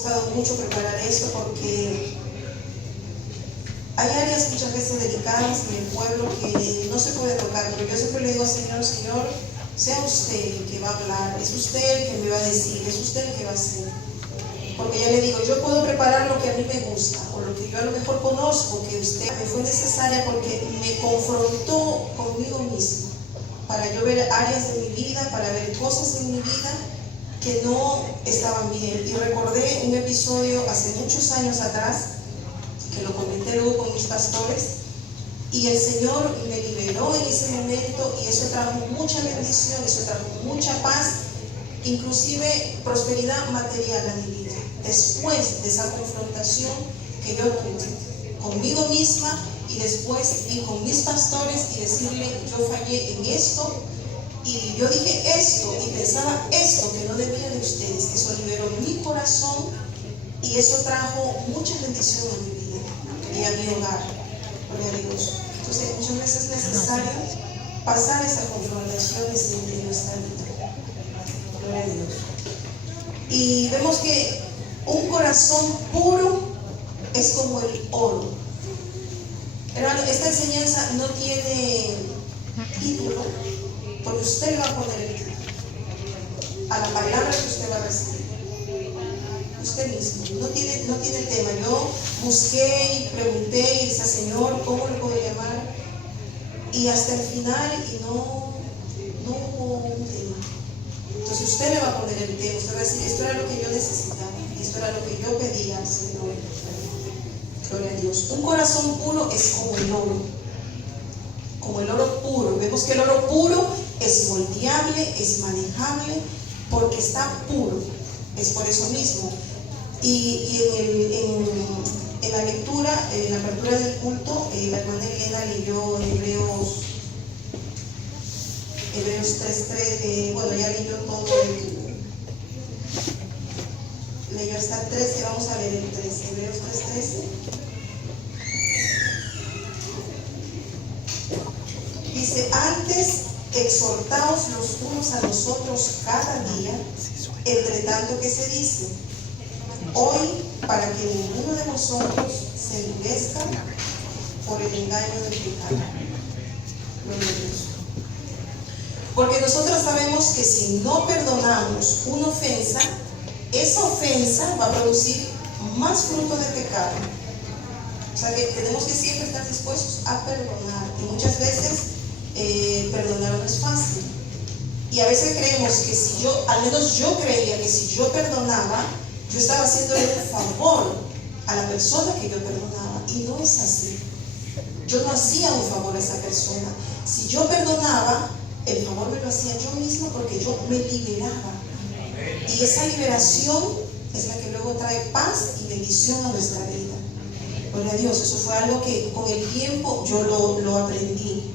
costado mucho preparar esto porque hay áreas muchas veces delicadas en el pueblo que no se puede tocar, pero yo siempre le digo al Señor, Señor, sea usted el que va a hablar, es usted el que me va a decir, es usted el que va a hacer. Porque ya le digo, yo puedo preparar lo que a mí me gusta, o lo que yo a lo mejor conozco, que usted me fue necesaria porque me confrontó conmigo misma, para yo ver áreas de mi vida, para ver cosas en mi vida que no estaban bien. Y recordé un episodio hace muchos años atrás, que lo comenté luego con mis pastores, y el Señor me liberó en ese momento, y eso trajo mucha bendición, eso trajo mucha paz, inclusive prosperidad material a mi vida, después de esa confrontación que yo tuve conmigo misma y después y con mis pastores, y decirle, yo fallé en esto, y yo dije esto, y pensaba esto que no debía de ustedes. Eso liberó mi corazón, y eso trajo mucha bendición a mi vida y a mi hogar. Gloria a Dios. Entonces muchas veces es necesario pasar esas confrontaciones en nuestra vida. Gloria a Dios. Y vemos que un corazón puro es como el oro. Hermano, esta enseñanza no tiene título, porque usted le va a poner el título a la palabra que usted va a recibir. Usted mismo, no tiene tema. Yo busqué y pregunté y decía, Señor, ¿cómo le puedo llamar? Y hasta el final, y no hubo un tema. Entonces usted le va a poner el tema, usted va a decir, esto era lo que yo necesitaba, esto era lo que yo pedía al Señor. Gloria a Dios. Un corazón puro es como el oro puro. Vemos que el oro puro es moldeable, es manejable, porque está puro. Es por eso mismo. Y en la lectura, en la apertura del culto, la hermana Elena leyó Hebreos 3:3, bueno, ya leyó todo leyó hasta el 13, vamos a leer el 13, Hebreos 3:13. Dice, antes exhortaos los unos a los otros cada día, entre tanto que se dice, hoy, para que ninguno de vosotros se endurezca por el engaño del pecado. Porque nosotros sabemos que si no perdonamos una ofensa, esa ofensa va a producir más fruto de pecado. O sea que tenemos que siempre estar dispuestos a perdonar. Y muchas veces perdonar no es fácil. Y a veces creemos que si yo, al menos yo creía que si yo perdonaba, yo estaba haciendo un favor a la persona que yo perdonaba. Y no es así. Yo no hacía un favor a esa persona. Si yo perdonaba, el favor me lo hacía yo misma, porque yo me liberaba. Y esa liberación es la que luego trae paz y bendición a nuestra vida. Gloria a Dios. Eso fue algo que con el tiempo yo lo aprendí.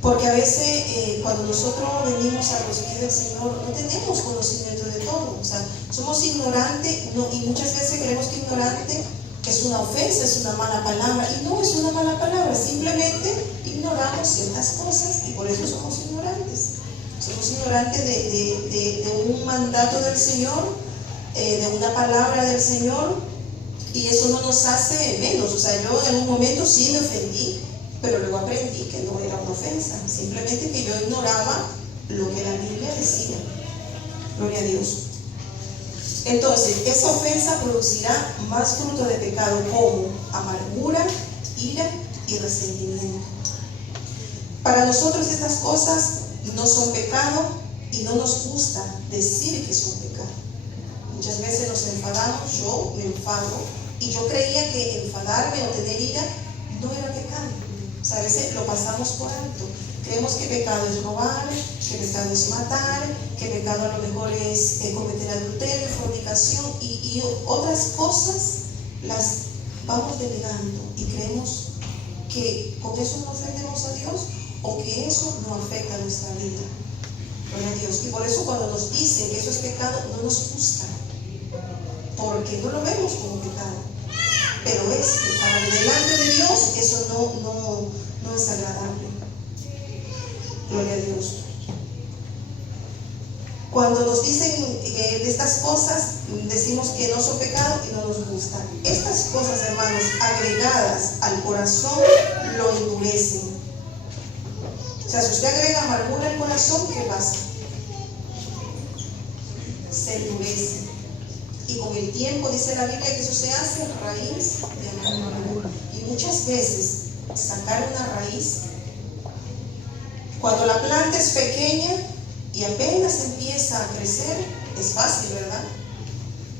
Porque a veces cuando nosotros venimos a los pies del Señor no tenemos conocimiento de todo. O sea, somos ignorantes, y muchas veces creemos que ignorante es una ofensa, es una mala palabra. Y no es una mala palabra, simplemente ignoramos ciertas cosas y por eso somos ignorantes. Somos ignorantes de un mandato del Señor, de una palabra del Señor, y eso no nos hace menos. O sea, yo en un momento sí me ofendí, pero luego aprendí que no era una ofensa, simplemente que yo ignoraba lo que la Biblia decía. Gloria a Dios. Entonces, esa ofensa producirá más fruto de pecado, como amargura, ira y resentimiento. Para nosotros estas cosas no son pecado, y no nos gusta decir que son pecado. Muchas veces nos enfadamos, yo me enfado, y yo creía que enfadarme o tener ira no era pecado. O sea, a veces lo pasamos por alto. Creemos que pecado es robar, que pecado es matar, que pecado a lo mejor es cometer adulterio, fornicación y otras cosas las vamos delegando, y creemos que con eso no ofendemos a Dios, o que eso no afecta a nuestra vida. Gloria a Dios. Y por eso cuando nos dicen que eso es pecado, no nos gusta, porque no lo vemos como pecado, pero es pecado. Delante de Dios eso no es agradable. Gloria a Dios. Cuando nos dicen de estas cosas, decimos que no son pecado y no nos gustan. Estas cosas, hermanos, agregadas al corazón, lo endurecen. O sea, si usted agrega amargura al corazón, ¿qué pasa? Se endurece. Y con el tiempo dice la Biblia que eso se hace raíz de amargura. Y muchas veces sacar una raíz, cuando la planta es pequeña y apenas empieza a crecer, es fácil, ¿verdad?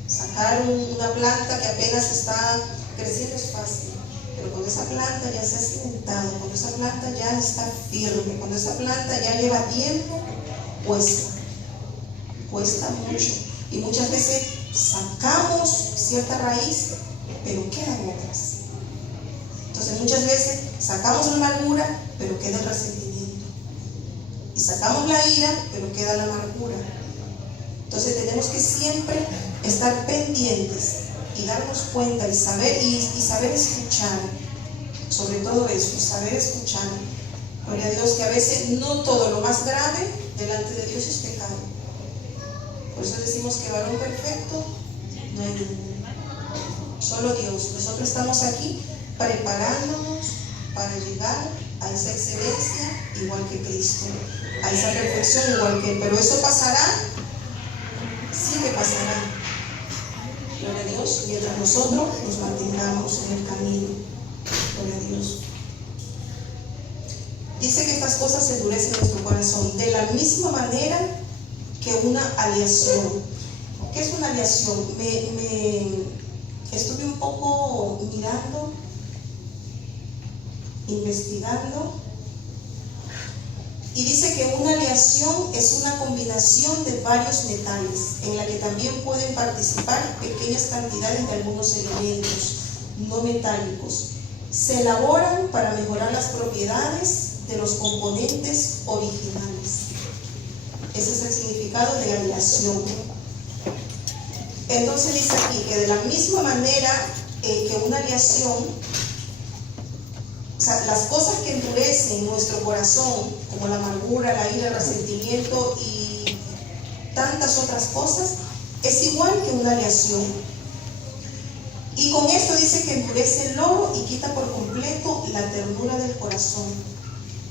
Sacar una planta que apenas está creciendo es fácil. Pero cuando esa planta ya se ha cimentado, cuando esa planta ya está firme, cuando esa planta ya lleva tiempo, cuesta mucho. Y muchas veces sacamos cierta raíz, pero quedan otras. Entonces muchas veces sacamos la amargura, pero queda el resentimiento. Y sacamos la ira, pero queda la amargura. Entonces tenemos que siempre estar pendientes y darnos cuenta y saber escuchar. Sobre todo eso, saber escuchar. Gloria a Dios, que a veces no todo lo más grave delante de Dios es pecado. Por eso decimos que varón perfecto no hay ninguno. Solo Dios. Nosotros estamos aquí preparándonos para llegar a esa excelencia igual que Cristo, a esa perfección igual que Él. Pero eso pasará, sí que pasará. Gloria a Dios, mientras nosotros nos mantengamos en el camino. Gloria a Dios. Dice que estas cosas endurecen nuestro corazón de la misma manera que una aleación. ¿Qué es una aleación? Estuve un poco mirando, investigando, y dice que una aleación es una combinación de varios metales en la que también pueden participar pequeñas cantidades de algunos elementos no metálicos. Se elaboran para mejorar las propiedades de los componentes originales. Ese es el significado de aleación. Entonces dice aquí que de la misma manera que una aleación, o sea, las cosas que endurecen nuestro corazón, como la amargura, la ira, el resentimiento y tantas otras cosas, es igual que una aleación. Y con esto dice que endurece el lobo y quita por completo la ternura del corazón.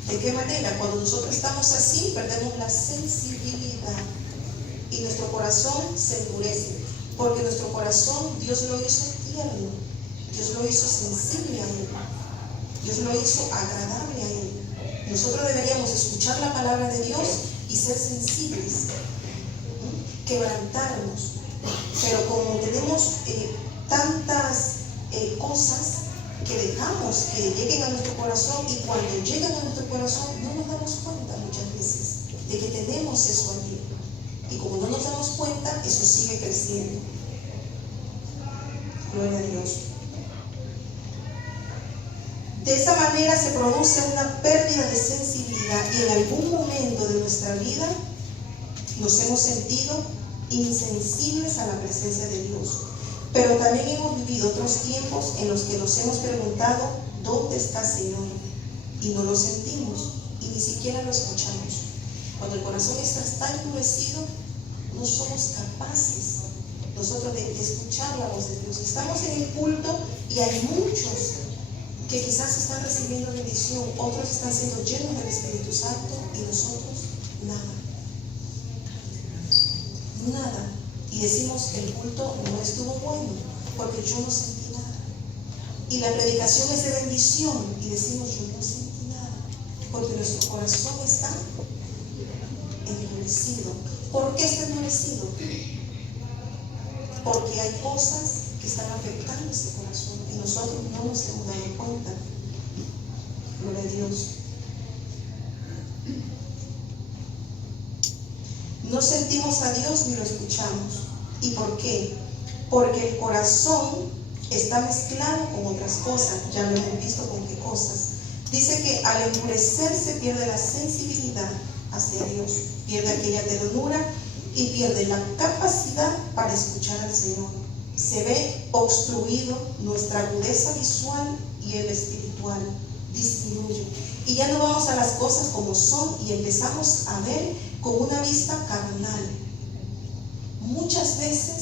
¿De qué manera? Cuando nosotros estamos así, perdemos la sensibilidad y nuestro corazón se endurece, porque nuestro corazón Dios lo hizo tierno, Dios lo hizo sensible a Él, Dios lo hizo agradable a Él. Nosotros deberíamos escuchar la palabra de Dios y ser sensibles, quebrantarnos, pero como tenemos tantas cosas que dejamos que lleguen a nuestro corazón, y cuando llegan a nuestro corazón no nos damos cuenta muchas veces de que tenemos eso allí, y como no nos damos cuenta, eso sigue creciendo. Gloria a Dios. De esa manera se produce una pérdida de sensibilidad, y en algún momento de nuestra vida nos hemos sentido insensibles a la presencia de Dios. Pero también hemos vivido otros tiempos en los que nos hemos preguntado, ¿dónde está Señor? Y no lo sentimos y ni siquiera lo escuchamos. Cuando el corazón está endurecido, no somos capaces nosotros de escuchar la voz de Dios. Estamos en el culto y hay muchos que quizás están recibiendo bendición, otros están siendo llenos del Espíritu Santo, y nosotros nada. Nada. Y decimos que el culto no estuvo bueno, porque yo no sentí nada. Y la predicación es de bendición, y decimos yo no sentí nada, porque nuestro corazón está endurecido. ¿Por qué está endurecido? Porque hay cosas que están afectando ese corazón y nosotros no nos hemos dado cuenta. Gloria a Dios. No sentimos a Dios ni lo escuchamos. ¿Y por qué? Porque el corazón está mezclado con otras cosas. Ya lo hemos visto con qué cosas. Dice que al endurecerse pierde la sensibilidad hacia Dios, pierde aquella ternura y pierde la capacidad para escuchar al Señor. Se ve obstruido nuestra agudeza visual y el espiritual disminuye. Y ya no vamos a las cosas como son y empezamos a ver con una vista carnal. Muchas veces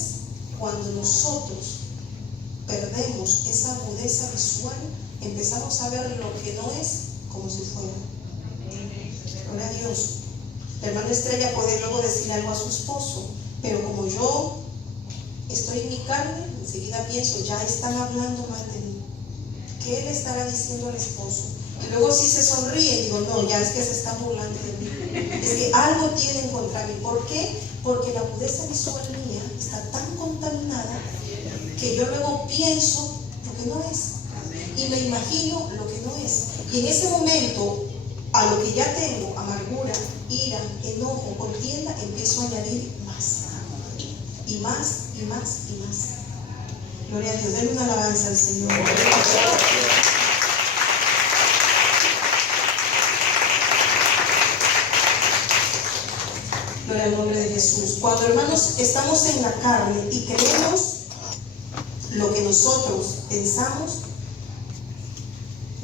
cuando nosotros perdemos esa agudeza visual, empezamos a ver lo que no es como si fuera. Gloria a Dios. La hermana Estrella puede luego decirle algo a su esposo, pero como yo estoy en mi carne, enseguida pienso, ya están hablando mal de mí. ¿Qué le estará diciendo al esposo? Y luego sí se sonríe y digo, no, ya es que se están burlando de mí. Es que algo tienen contra mí. ¿Por qué? Porque la agudeza visual mía está tan contaminada que yo luego pienso lo que no es. Y me imagino lo que no es. Y en ese momento, a lo que ya tengo, amargura, ira, enojo, contienda, empiezo a añadir más. Y más, y más, y más. Gloria a Dios. Denle una alabanza al Señor. Gloria al nombre de Jesús. Cuando, hermanos, estamos en la carne y creemos lo que nosotros pensamos,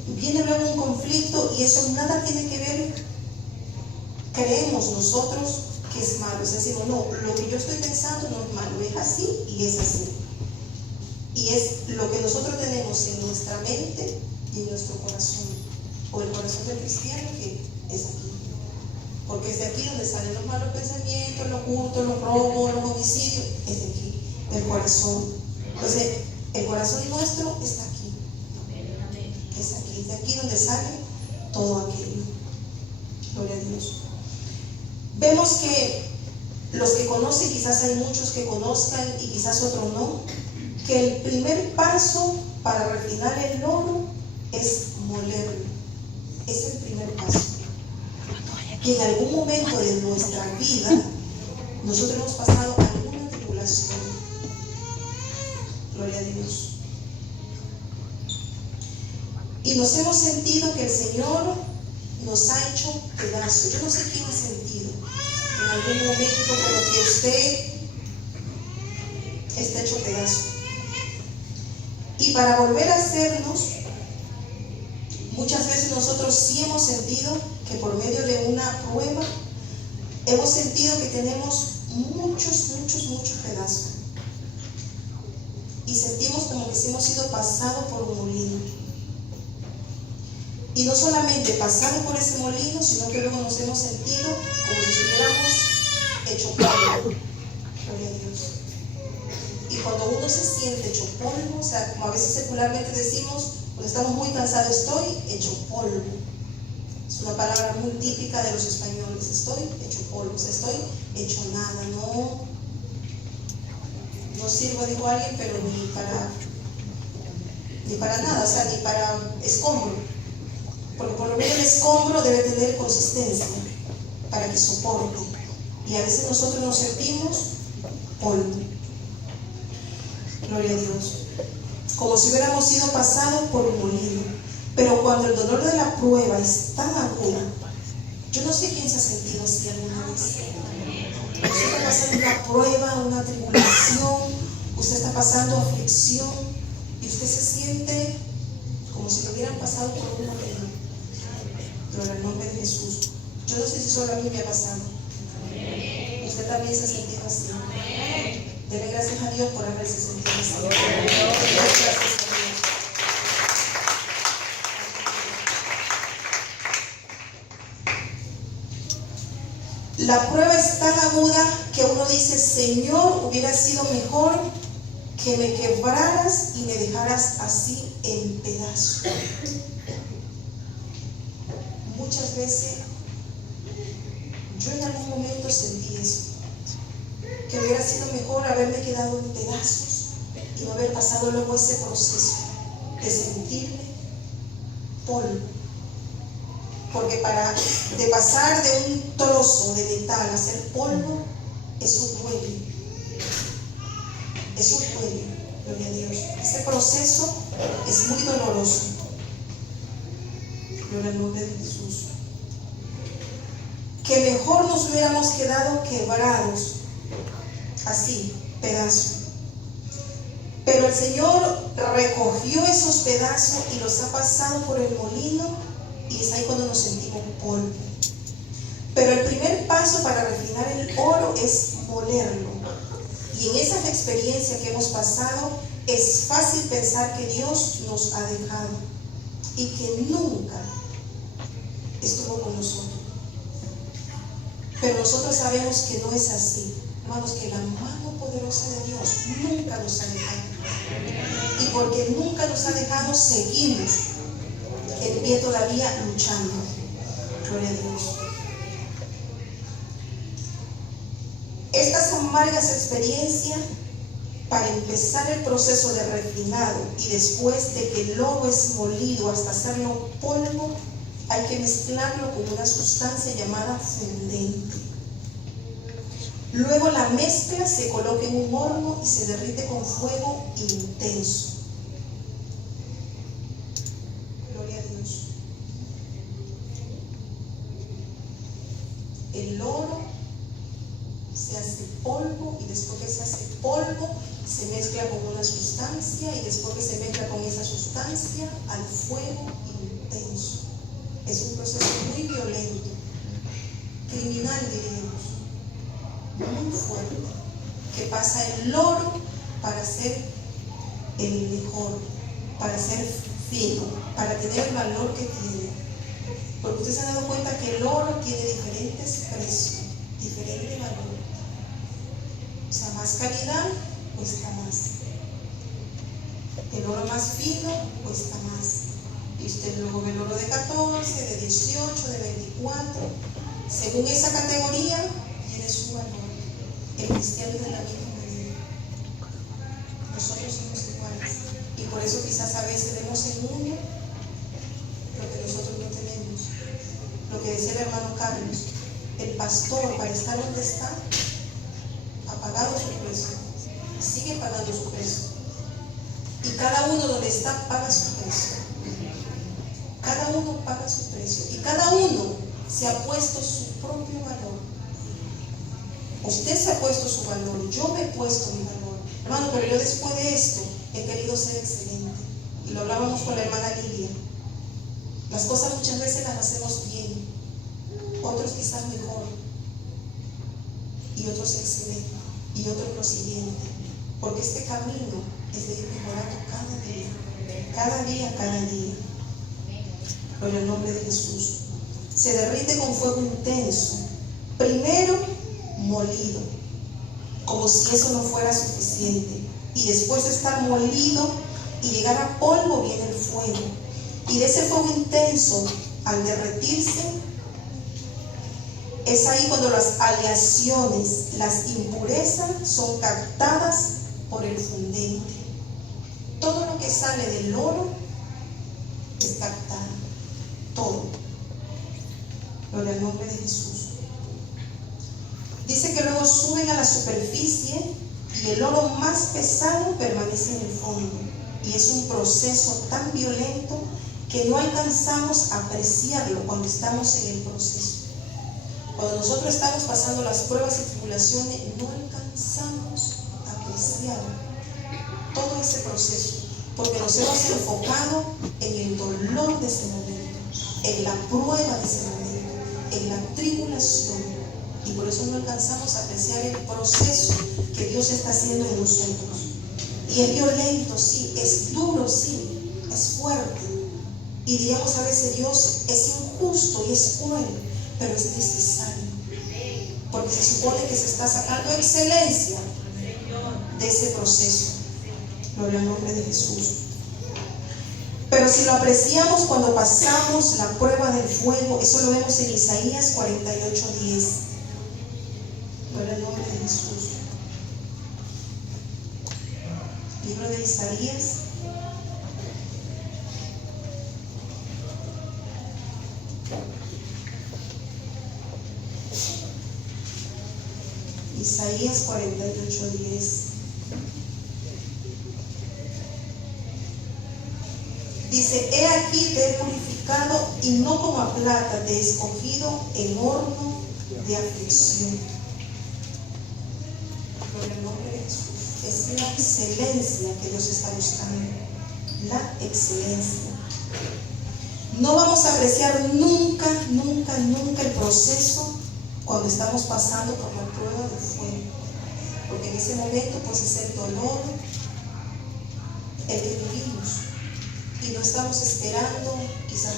viene luego un conflicto y eso nada tiene que ver. Creemos nosotros que es malo. Es decir, no, lo que yo estoy pensando no es malo, es así y es así. Y es lo que nosotros tenemos en nuestra mente y en nuestro corazón, o el corazón del cristiano, que es aquí. Porque es de aquí donde salen los malos pensamientos, los hurtos, los robos, los homicidios, es de aquí, del corazón. Entonces, el corazón nuestro está aquí. Es de aquí donde sale todo aquello. Gloria a Dios. Vemos que los que conocen, quizás hay muchos que conozcan y quizás otros no, que el primer paso para refinar el oro es molerlo. Es el primer paso. Que en algún momento de nuestra vida nosotros hemos pasado alguna tribulación. Gloria a Dios. Y nos hemos sentido que el Señor nos ha hecho pedazos. Yo no sé quién ha sentido en algún momento como que usted está hecho pedazo. Y para volver a hacernos, muchas veces nosotros sí hemos sentido que por medio de una prueba, hemos sentido que tenemos muchos pedazos. Y sentimos como que sí hemos sido pasados por un molino. Y no solamente pasamos por ese molino, sino que luego nos hemos sentido como si estuviéramos hecho polvo. Gloria a Dios. Y cuando uno se siente hecho polvo, o sea, como a veces secularmente decimos, cuando estamos muy cansados, estoy hecho polvo. Es una palabra muy típica de los españoles. Estoy hecho polvo, o sea, estoy hecho nada. No sirvo, dijo alguien, pero ni para nada, o sea, ni para escombro. Porque por lo menos el escombro debe tener consistencia para que soporte. Y a veces nosotros nos sentimos polvo. Gloria a Dios. Como si hubiéramos sido pasados por un molino. Pero cuando el dolor de la prueba es tan agudo, yo no sé quién se ha sentido así alguna vez. Usted está pasando una prueba, una tribulación, usted está pasando aflicción y usted se siente como si lo hubieran pasado por un molino. Gloria al nombre de Jesús. Yo no sé si solo a mí me ha pasado. Usted también se ha sentido así. Dele gracias a Dios por haberse sentido así. Gracias a Dios. La prueba es tan aguda que uno dice, Señor, hubiera sido mejor que me quebraras y me dejaras así en pedazos. Muchas veces yo en algún momento sentí eso, que hubiera sido mejor haberme quedado en pedazos y no haber pasado luego ese proceso de sentirme polvo. Porque de pasar de un trozo de metal a ser polvo, eso duele. Eso duele, gloria a Dios. Ese proceso es muy doloroso. Gloria al nombre de Jesús. Que mejor nos hubiéramos quedado quebrados, así, pedazos. Pero el Señor recogió esos pedazos y los ha pasado por el molino. Y es ahí cuando nos sentimos polvo. Pero el primer paso para refinar el oro es molerlo. Y en esas experiencias que hemos pasado, es fácil pensar que Dios nos ha dejado y que nunca estuvo con nosotros. Pero nosotros sabemos que no es así. Hermanos, que la mano poderosa de Dios nunca nos ha dejado. Y porque nunca nos ha dejado, seguimos en pie todavía luchando. Gloria a Dios. Estas amargas experiencias, para empezar el proceso de refinado y después de que el oro es molido hasta hacerlo polvo, hay que mezclarlo con una sustancia llamada fundente. Luego la mezcla se coloca en un horno y se derrite con fuego intenso. Gloria a Dios. El oro se hace polvo y después que se hace polvo se mezcla con una sustancia y después que se mezcla con esa sustancia al fuego intenso. Es un proceso muy violento, criminal diríamos, muy fuerte, que pasa el oro para ser el mejor, para ser fino, para tener el valor que tiene. Porque ustedes se han dado cuenta que el oro tiene diferentes precios, diferente valor. O sea, más calidad cuesta más. El oro más fino cuesta más. Y usted luego ve el oro de 14, de 18, de 24. Según esa categoría, tiene su valor. El cristiano es de la misma manera. Nosotros somos iguales. Y por eso quizás a veces vemos en uno lo que nosotros no tenemos. Lo que decía el hermano Carlos, el pastor para estar donde está ha pagado su precio, sigue pagando su precio. Y cada uno donde está paga su precio. Cada uno paga su precio. Y cada uno se ha puesto su propio valor. Usted se ha puesto su valor, yo me he puesto mi valor. Hermano, pero yo después de esto he querido ser excelente. Y lo hablábamos con la hermana Lilia. Las cosas muchas veces las hacemos bien, otros quizás mejor, y otros excelente, y otros lo siguiente. Porque este camino es de ir mejorando cada día, cada día. Gloria al nombre de Jesús. Se derrite con fuego intenso. Primero molido, como si eso no fuera suficiente. Y después de estar molido y llegar a polvo, viene el fuego. Y de ese fuego intenso, al derretirse, es ahí cuando las aleaciones, las impurezas son captadas por el fundente. Todo lo que sale del oro es captado. Todo. Gloria al nombre de Jesús. Dice que luego suben a la superficie y el oro más pesado permanece en el fondo. Y es un proceso tan violento que no alcanzamos a apreciarlo cuando estamos en el proceso. Cuando nosotros estamos pasando las pruebas y tribulaciones, no alcanzamos a apreciar todo ese proceso, porque nos hemos enfocado en el dolor de ese momento, en la prueba de ese momento, en la tribulación, y por eso no alcanzamos a apreciar el proceso que Dios está haciendo en nosotros. Y es violento, sí, es duro, sí, es fuerte. Y diríamos a veces, Dios es injusto y es cruel, pero es necesario, porque se supone que se está sacando excelencia de ese proceso. Gloria al nombre de Jesús. Pero si lo apreciamos cuando pasamos la prueba del fuego, eso lo vemos en Isaías 48:10. Gloria al nombre de Jesús. Libro de Isaías. Isaías 48:10. Dice: he aquí te he purificado y no como a plata te he escogido en horno de aflicción. Gloria al nombre de Jesús. Es la excelencia que Dios está buscando. La excelencia. No vamos a apreciar nunca el proceso cuando estamos pasando por la prueba de fuego. porque en ese momento pues es el dolor el que vivimos y no estamos esperando quizás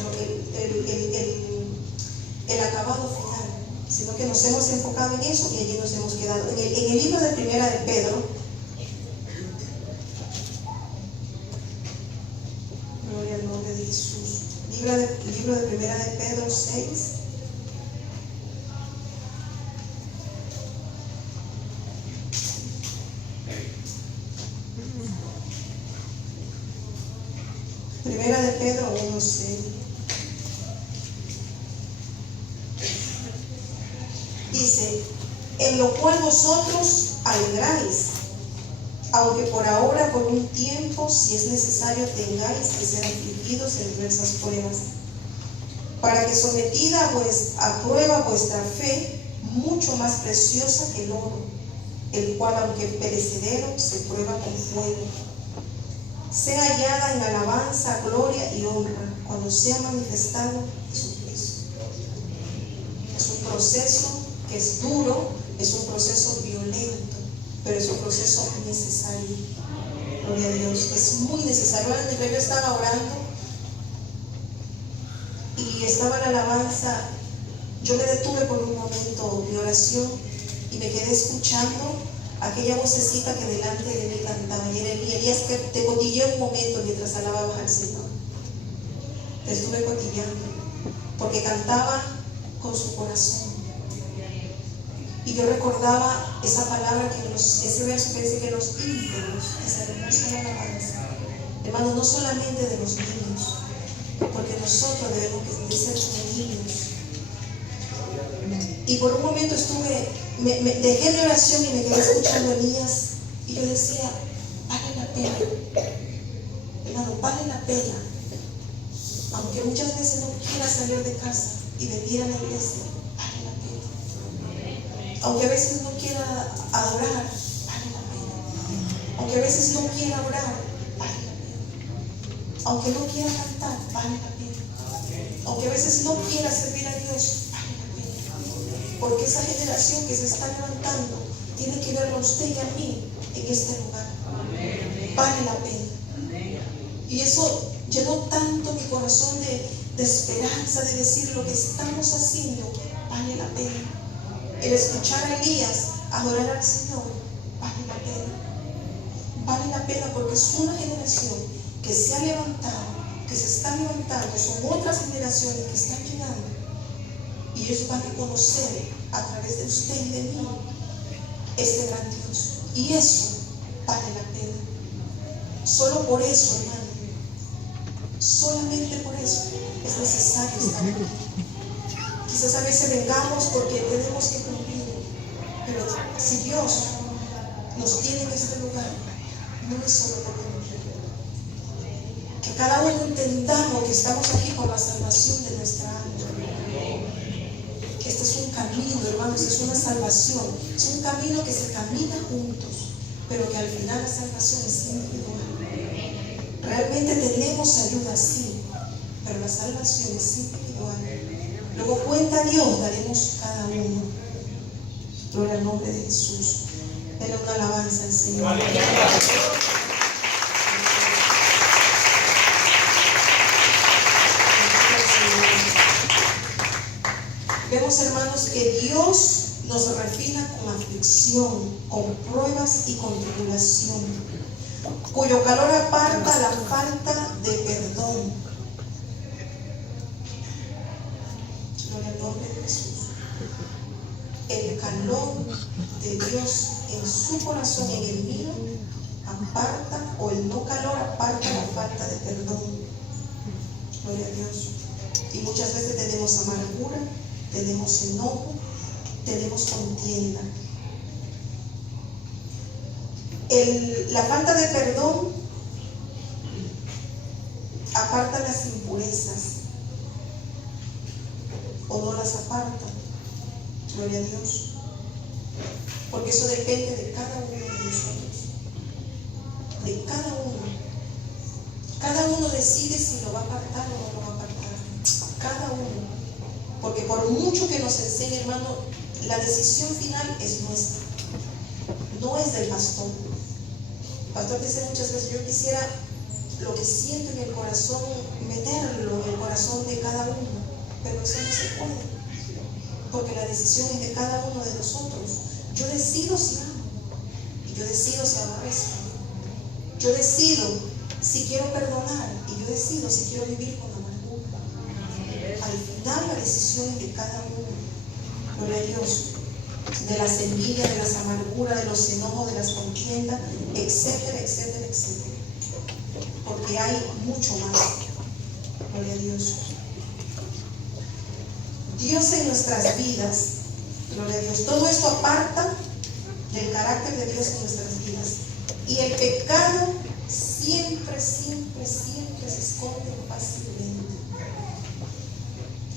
el acabado final, sino que nos hemos enfocado en eso y allí nos hemos quedado. En el libro de Primera de Pedro, gloria al nombre de Jesús, libro de Primera de Pedro 6. Primera de Pedro 1:6. Dice, en lo cual vosotros alegráis, aunque por ahora, por un tiempo, si es necesario, tengáis que ser afligidos en diversas pruebas, para que sometida a prueba vuestra fe, mucho más preciosa que el oro, el cual, aunque perecedero, se prueba con fuego, sea hallada en alabanza, gloria y honra, cuando sea manifestado Jesucristo. Es un proceso que es duro, es un proceso violento, pero es un proceso necesario. Gloria a Dios, es muy necesario. Mientras yo estaba orando y estaba en alabanza, yo me detuve por un momento de oración y me quedé escuchando aquella vocecita que delante de mí cantaba. Y Elías, que te cotilleé un momento mientras alababas al Señor. Te estuve cotilleando porque cantaba con su corazón. Y yo recordaba esa palabra, ese verso que dice que los íntegros, esa hermosa alabanza, hermano, no solamente de los niños, porque nosotros debemos de ser como niños. Y por un momento me dejé mi oración y me quedé escuchando a Elías, y yo decía, vale la pena, hermano, vale la pena, aunque muchas veces no quiera salir de casa y venir a la iglesia, vale la pena, aunque a veces no quiera adorar, vale la pena, aunque a veces no quiera orar, vale la pena, aunque no quiera cantar, vale la pena, aunque a veces no quiera servir a Dios, porque esa generación que se está levantando tiene que verlo a usted y a mí en este lugar. Vale la pena. Y eso llenó tanto mi corazón de esperanza, de decir lo que estamos haciendo vale la pena. El escuchar a Elías adorar al Señor vale la pena. Vale la pena porque es una generación que se ha levantado, que se está levantando. Son otras generaciones que están llegando. Y ellos van a reconocer a través de usted y de mí este gran Dios. Y eso vale la pena. Solo por eso, hermano, solamente por eso es necesario estar aquí. Quizás a veces vengamos porque tenemos que cumplir, pero si Dios nos tiene en este lugar, no es solo por cumplir. Que cada uno entendamos que estamos aquí por la salvación de nuestra alma. Este es un camino, hermanos, es una salvación, es un camino que se camina juntos, pero que al final la salvación es individual. Realmente tenemos ayuda, sí, pero la salvación es individual. Luego cuenta Dios, daremos cada uno. Gloria al nombre de Jesús. Denle una alabanza al Señor. Vemos, hermanos, que Dios nos refina con aflicción, con pruebas y con tribulación, cuyo calor aparta la falta de perdón. Gloria al nombre de Jesús. El calor de Dios en su corazón y en el mío aparta, o el no calor aparta la falta de perdón. Gloria a Dios. Y muchas veces tenemos amargura, tenemos enojo, tenemos contienda. La falta de perdón aparta las impurezas, o no las aparta. Gloria a Dios. Porque eso depende de cada uno de nosotros. De cada uno. Cada uno decide si lo va a apartar o no lo va a apartar. Cada uno. Porque por mucho que nos enseñe, hermano, la decisión final es nuestra. no es del pastor. El pastor dice muchas veces, yo quisiera lo que siento en el corazón, meterlo en el corazón de cada uno, pero eso no se puede, porque la decisión es de cada uno de nosotros. Yo decido si amo, y yo decido si aborrezco. Yo decido si quiero perdonar, y yo decido si quiero vivir con amargura. Al final la decisión es de cada uno. Gloria a Dios. De las envidias, de las amarguras, de los enojos, de las contiendas, etcétera, etcétera, etcétera. Porque hay mucho más. Gloria a Dios. Dios en nuestras vidas, gloria a Dios. Todo esto aparta del carácter de Dios en nuestras vidas. Y el pecado siempre, siempre, siempre se esconde fácilmente.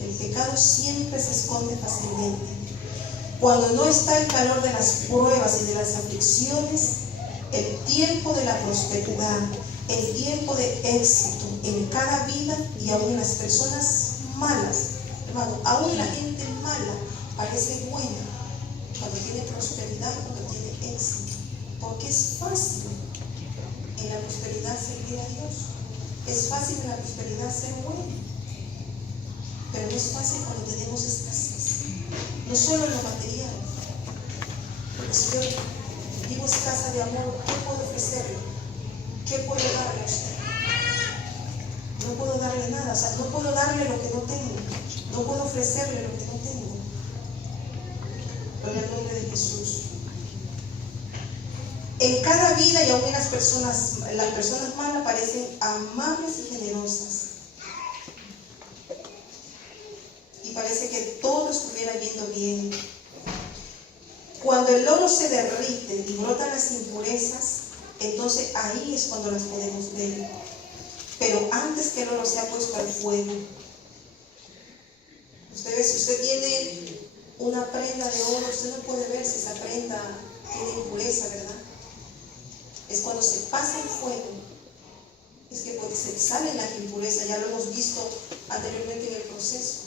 El pecado siempre se esconde fácilmente. Cuando no está el calor de las pruebas y de las aflicciones, el tiempo de la prosperidad, el tiempo de éxito en cada vida y aún en las personas malas, hermano, aún la gente mala parece buena cuando tiene prosperidad, cuando tiene éxito, porque es fácil en la prosperidad servir a Dios, es fácil en la prosperidad ser bueno, pero no es fácil cuando tenemos escasez. No solo en lo material, porque si yo vivo escasa de amor, ¿qué puedo ofrecerle? ¿Qué puedo darle a usted? No puedo darle nada, o sea, no puedo darle lo que no tengo, no puedo ofrecerle lo que no tengo. Gloria al nombre de Jesús. En cada vida y aún en las personas malas parecen amables y generosas. Y parece que todo estuviera yendo bien. Cuando el oro se derrite y brotan las impurezas, entonces ahí es cuando las podemos ver. Pero antes que el oro sea puesto al fuego, usted ve, si usted tiene una prenda de oro, usted no puede ver si esa prenda tiene impureza, ¿verdad? Es cuando se pasa el fuego, es que se salen las impurezas. Ya lo hemos visto anteriormente en el proceso.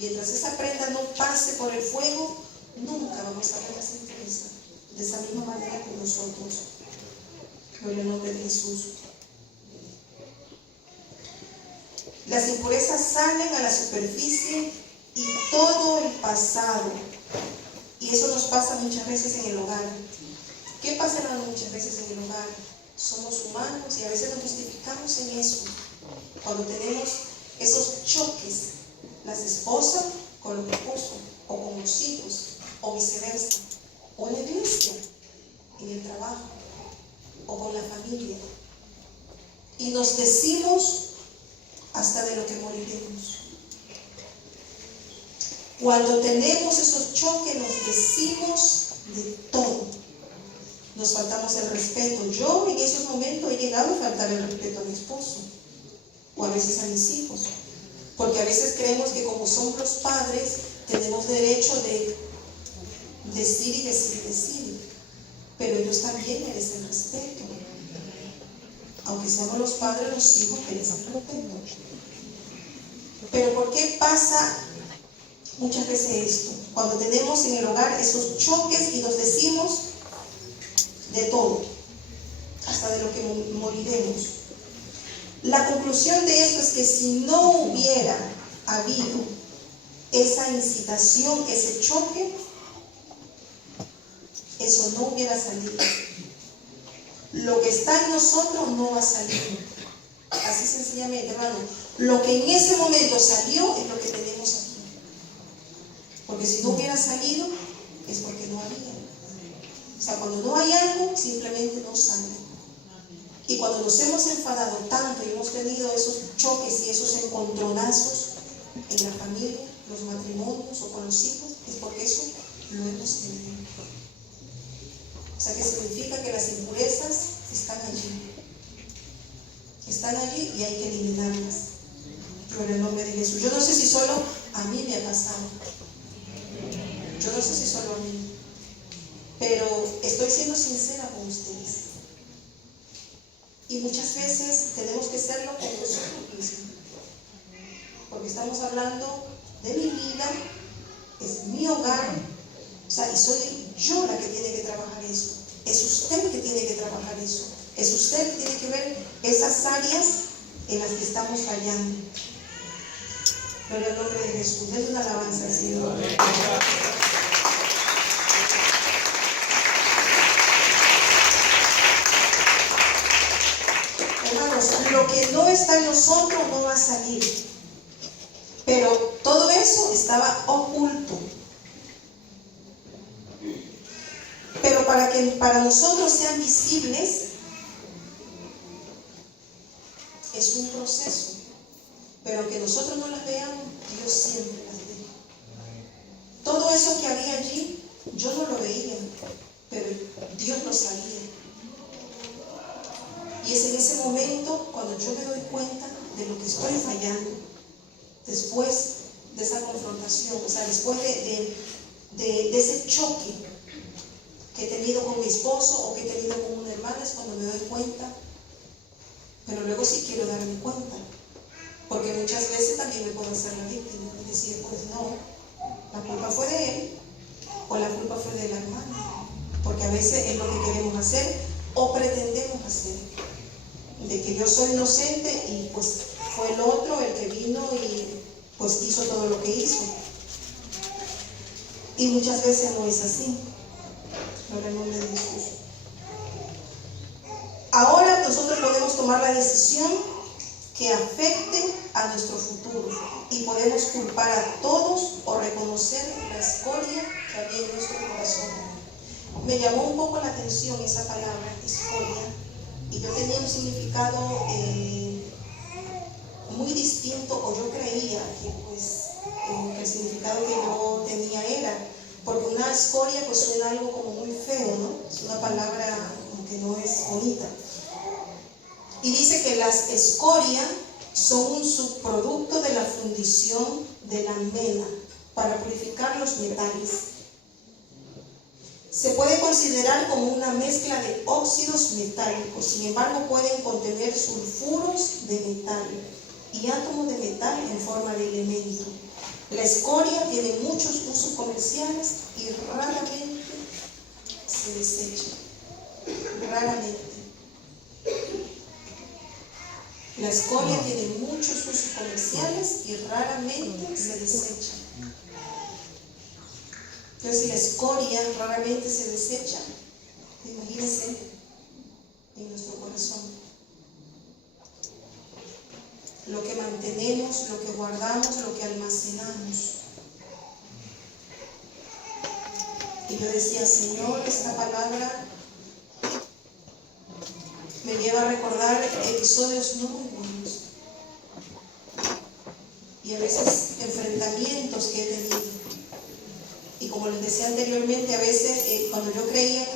Mientras esa prenda no pase por el fuego, nunca vamos a ver las impurezas. De esa misma manera con nosotros. Gloria al nombre de Jesús. Las impurezas salen a la superficie y todo el pasado. Y eso nos pasa muchas veces en el hogar. ¿Qué pasa muchas veces en el hogar? Somos humanos y a veces nos justificamos en eso. Cuando tenemos esos choques, las esposas con los esposos, o con los hijos, o viceversa, o en la iglesia, en el trabajo, o con la familia. Y nos decimos hasta de lo que moriremos. Cuando tenemos esos choques, nos decimos de todo. Nos faltamos el respeto. Yo en esos momentos he llegado a faltar el respeto a mi esposo, o a veces a mis hijos. Porque a veces creemos que como somos los padres, tenemos derecho de decir y decir y decir. Pero ellos también merecen respeto. Aunque seamos los padres, los hijos merecen respeto. Pero ¿por qué pasa muchas veces esto? Cuando tenemos en el hogar esos choques y nos decimos de todo, hasta de lo que moriremos. La conclusión de esto es que si no hubiera habido esa incitación, ese choque, eso no hubiera salido. Lo que está en nosotros no va a salir. Así sencillamente, hermano. Lo que en ese momento salió es lo que tenemos aquí. Porque si no hubiera salido, es porque no había. O sea, cuando no hay algo, simplemente no sale. Y cuando nos hemos enfadado tanto y hemos tenido esos choques y esos encontronazos en la familia, los matrimonios o con los hijos, es porque eso lo hemos tenido. O sea, que significa que las impurezas están allí. Están allí y hay que eliminarlas. Gloria al nombre de Jesús. Yo no sé si solo a mí me ha pasado. Yo no sé si solo a mí. Pero estoy siendo sincera con ustedes. Y muchas veces tenemos que serlo con nosotros mismos. Porque estamos hablando de mi vida, es mi hogar, o sea, y soy yo la que tiene que trabajar eso. Es usted que tiene que trabajar eso. Es usted que tiene que ver esas áreas en las que estamos fallando. Gloria al nombre de Jesús. Denle una alabanza al Señor. Hermanos, lo que no está en nosotros no va a salir. Pero todo eso estaba oculto. Pero para que para nosotros sean visibles, es un proceso. Pero aunque nosotros no las veamos, Dios siempre las ve. Todo eso que había allí, yo no lo veía, pero Dios lo sabía. Y es en ese momento cuando yo me doy cuenta de lo que estoy fallando, después de esa confrontación, o sea, después de ese choque que he tenido con mi esposo o que he tenido con una hermana, es cuando me doy cuenta. Pero luego sí quiero darme cuenta, porque muchas veces también me puedo hacer la víctima y decir, pues no, la culpa fue de él o la culpa fue de la hermana, porque a veces es lo que queremos hacer o pretendemos hacer, de que yo soy inocente y pues fue el otro el que vino y pues hizo todo lo que hizo. Y muchas veces no es así. Gloria al nombre de Jesús. Ahora nosotros podemos tomar la decisión que afecte a nuestro futuro y podemos culpar a todos o reconocer la escoria que había en nuestro corazón. Me llamó un poco la atención esa palabra, escoria, y yo tenía un significado muy distinto, o yo creía que pues el significado que yo tenía era, porque una escoria pues suena algo como muy feo, ¿no? Es una palabra como que no es bonita. Y dice que las escorias son un subproducto de la fundición de la mena para purificar los metales. Se puede considerar como una mezcla de óxidos metálicos, sin embargo pueden contener sulfuros de metal y átomos de metal en forma de elemento. La escoria tiene muchos usos comerciales y raramente se desecha. Raramente. La escoria tiene muchos usos comerciales y raramente se desecha. Entonces, si la escoria raramente se desecha, imagínense en nuestro corazón. Lo que mantenemos, lo que guardamos, lo que almacenamos. Y yo decía, Señor, esta palabra me lleva a recordar episodios no muy buenos y a veces enfrentamientos que he tenido. Y como les decía anteriormente, a veces cuando yo creía que